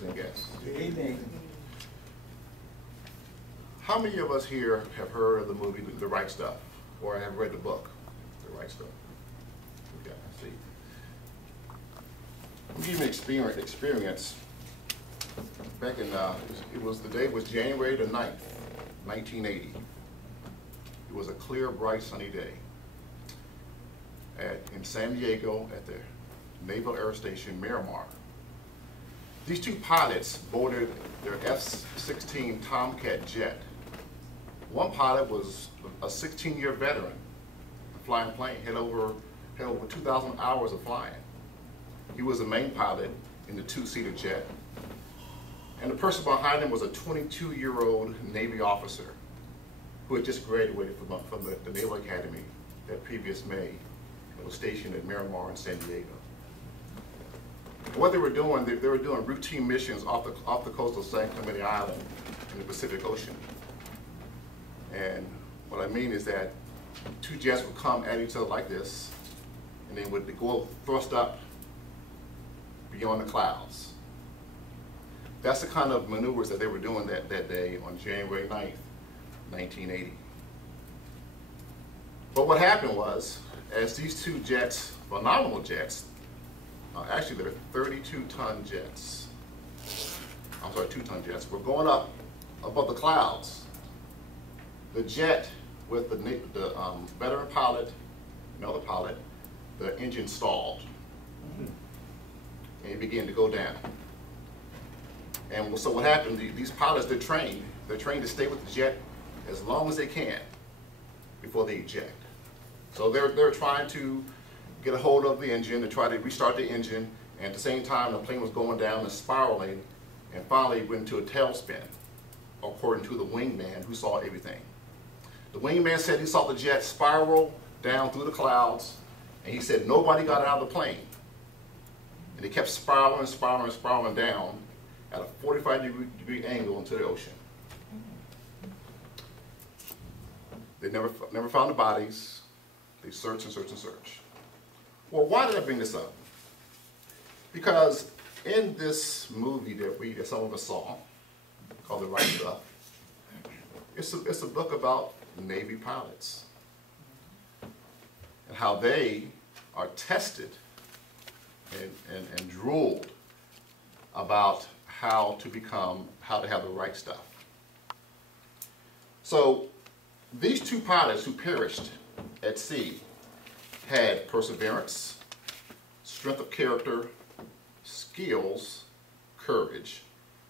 And guests. Amen. How many of us here have heard of the movie The Right Stuff, or have read the book The Right Stuff? Okay, I see. I'm giving you an experience. Back in the day was January the 9th, 1980. It was a clear, bright, sunny day in San Diego at the Naval Air Station Miramar. These two pilots boarded their F-16 Tomcat jet. One pilot was a 16-year veteran, flying plane, had over 2,000 hours of flying. He was the main pilot in the two-seater jet. And the person behind him was a 22-year-old Navy officer who had just graduated from the Naval Academy that previous May and was stationed at Miramar in San Diego. What they were doing routine missions off the coast of San Clemente Island in the Pacific Ocean. And what I mean is that two jets would come at each other like this, and they would go thrust up beyond the clouds. That's the kind of maneuvers that they were doing that day on January 9th, 1980. But what happened was, as these two jets, phenomenal jets, actually they're 32-ton jets, 2-ton jets, were going up above the clouds. The jet with the veteran pilot, another pilot, the engine stalled. And it began to go down. And so what happened, these pilots, they're trained to stay with the jet as long as they can before they eject. So they're trying to get a hold of the engine to try to restart the engine, and at the same time the plane was going down and spiraling, and finally went into a tailspin, according to the wingman who saw everything. The wingman said he saw the jet spiral down through the clouds, and he said nobody got out of the plane. And it kept spiraling and spiraling and spiraling down at a 45-degree angle into the ocean. They never found the bodies. They searched and searched and searched. Well, why did I bring this up? Because in this movie that some of us saw, called The Right Stuff, it's a book about Navy pilots and how they are tested and drilled about how to have the right stuff. So these two pilots who perished at sea had perseverance, strength of character, skills, courage,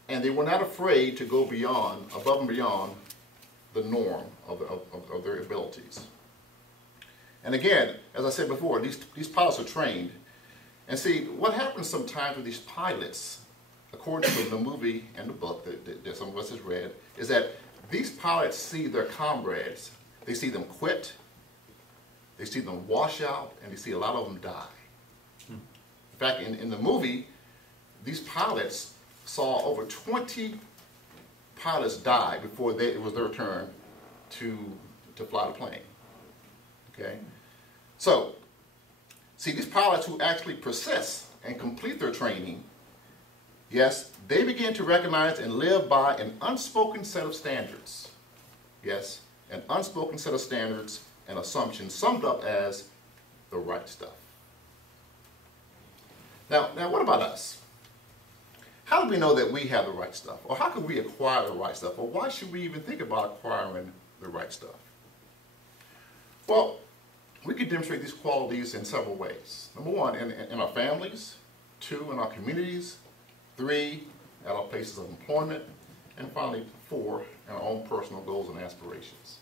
and they were not afraid to go above and beyond the norm of their abilities. And again, as I said before, these pilots are trained. And see, what happens sometimes with these pilots, according to the movie and the book that some of us has read, is that these pilots see their comrades, they see them quit, they see them wash out, and they see a lot of them die. In fact, in the movie, these pilots saw over 20 pilots die before it was their turn to fly the plane. Okay? So, see, these pilots who actually persist and complete their training, yes, they begin to recognize and live by an unspoken set of standards. Yes, an unspoken set of standards and assumptions summed up as the right stuff. Now what about us? How do we know that we have the right stuff? Or how can we acquire the right stuff? Or why should we even think about acquiring the right stuff? Well, we can demonstrate these qualities in several ways. Number one, in our families. 2, in our communities. 3, at our places of employment. And finally, 4, in our own personal goals and aspirations.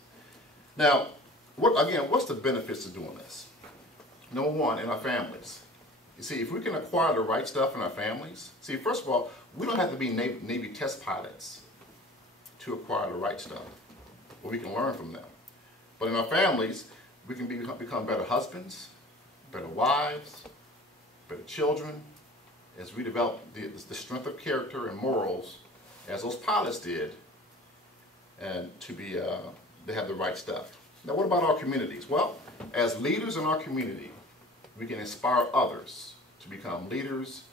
Now, what's the benefits of doing this? Number one, in our families. You see, if we can acquire the right stuff in our families, see, first of all, we don't have to be Navy test pilots to acquire the right stuff, but we can learn from them. But in our families, we can become better husbands, better wives, better children, as we develop the strength of character and morals, as those pilots did, and they have the right stuff. Now, what about our communities? Well, as leaders in our community, we can inspire others to become leaders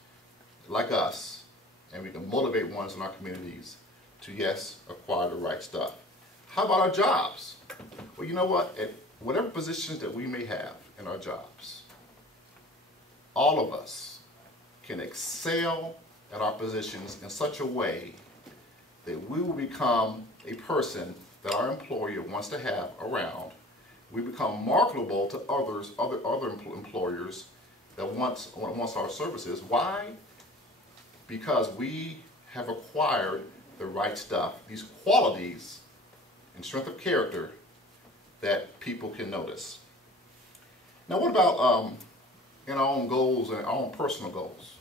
like us and we can motivate ones in our communities to, yes, acquire the right stuff. How about our jobs? Well, you know what? At whatever positions that we may have in our jobs, all of us can excel at our positions in such a way that we will become a person that our employer wants to have around. We become marketable to other employers that wants our services. Why? Because we have acquired the right stuff, these qualities and strength of character that people can notice. Now, what about in our own goals and our own personal goals?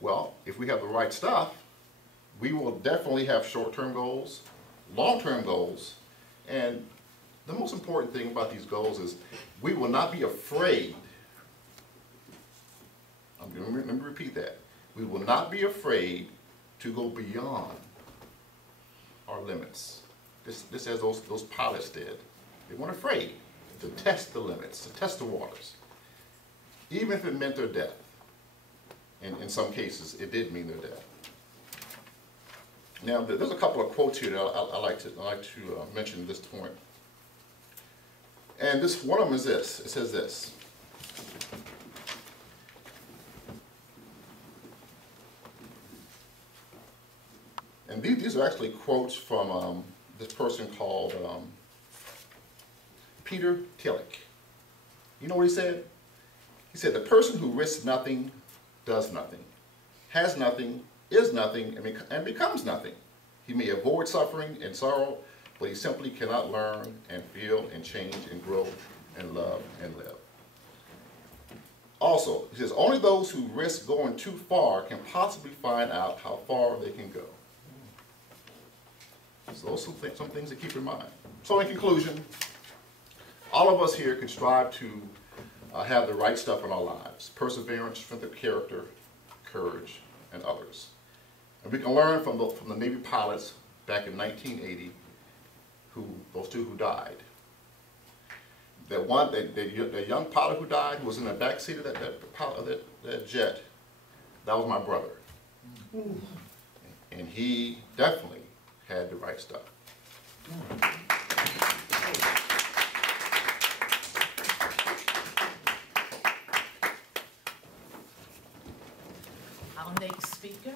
Well, if we have the right stuff, we will definitely have short-term goals, long-term goals, and the most important thing about these goals is we will not be afraid. Let me repeat that. We will not be afraid to go beyond our limits. This as those pilots did. They weren't afraid to test the limits, to test the waters, even if it meant their death. And in some cases, it did mean their death. Now, there's a couple of quotes here that I like to mention at this point. And one of them is this. It says this. And these are actually quotes from this person called Peter Tillich. You know what he said? He said, the person who risks nothing does nothing, has nothing, is nothing, and becomes nothing. He may avoid suffering and sorrow, but he simply cannot learn and feel and change and grow and love and live. Also, he says, only those who risk going too far can possibly find out how far they can go. So those are some things to keep in mind. So in conclusion, all of us here can strive to have the right stuff in our lives: perseverance, strength of character, courage, and others. And we can learn from the Navy pilots back in 1980, those two who died. That young pilot who died, who was in the back seat of that jet, that was my brother. And he definitely had the right stuff. Our next speaker